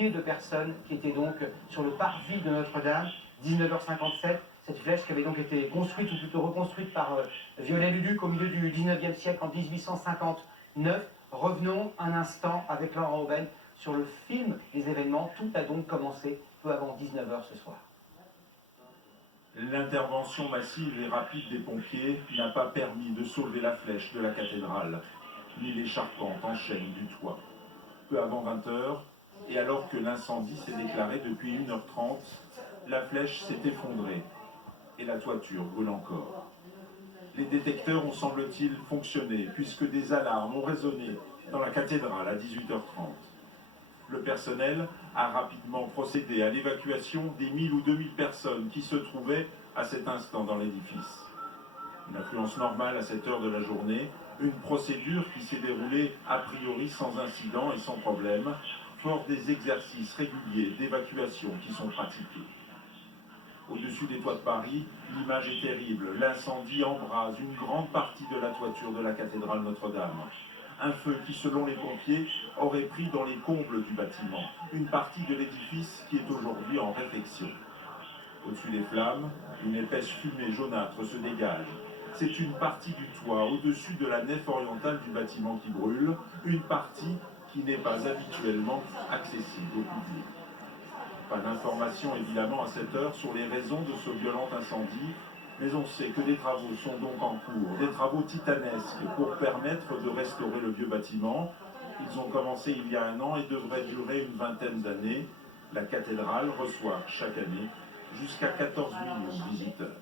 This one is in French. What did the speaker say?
milliers de personnes qui étaient donc sur le parvis de Notre-Dame, 19h57. Cette flèche qui avait donc été construite, ou plutôt reconstruite par Viollet-le-Duc au milieu du 19e siècle, en 1859. Revenons un instant avec Laurent Aubaine sur le film des événements. Tout a donc commencé peu avant 19h ce soir. L'intervention massive et rapide des pompiers n'a pas permis de sauver la flèche de la cathédrale, ni les charpentes en chaîne du toit. Peu avant 20h, et alors que l'incendie s'est déclaré depuis 1h30, la flèche s'est effondrée et la toiture brûle encore. Les détecteurs ont, semble-t-il, fonctionné, puisque des alarmes ont résonné dans la cathédrale à 18h30. Le personnel a rapidement procédé à l'évacuation des 1000 ou 2000 personnes qui se trouvaient à cet instant dans l'édifice. Une affluence normale à cette heure de la journée, une procédure qui s'est déroulée a priori sans incident et sans problème, fort des exercices réguliers d'évacuation qui sont pratiqués. Au-dessus des toits de Paris, l'image est terrible. L'incendie embrase une grande partie de la toiture de la cathédrale Notre-Dame. Un feu qui, selon les pompiers, aurait pris dans les combles du bâtiment, une partie de l'édifice qui est aujourd'hui en réfection. Au-dessus des flammes, une épaisse fumée jaunâtre se dégage. C'est une partie du toit au-dessus de la nef orientale du bâtiment qui brûle, une partie qui n'est pas habituellement accessible au public. Pas d'informations évidemment à cette heure sur les raisons de ce violent incendie, mais on sait que des travaux sont donc en cours, des travaux titanesques pour permettre de restaurer le vieux bâtiment. Ils ont commencé il y a 1 an et devraient durer une vingtaine d'années. La cathédrale reçoit chaque année jusqu'à 14 millions de visiteurs.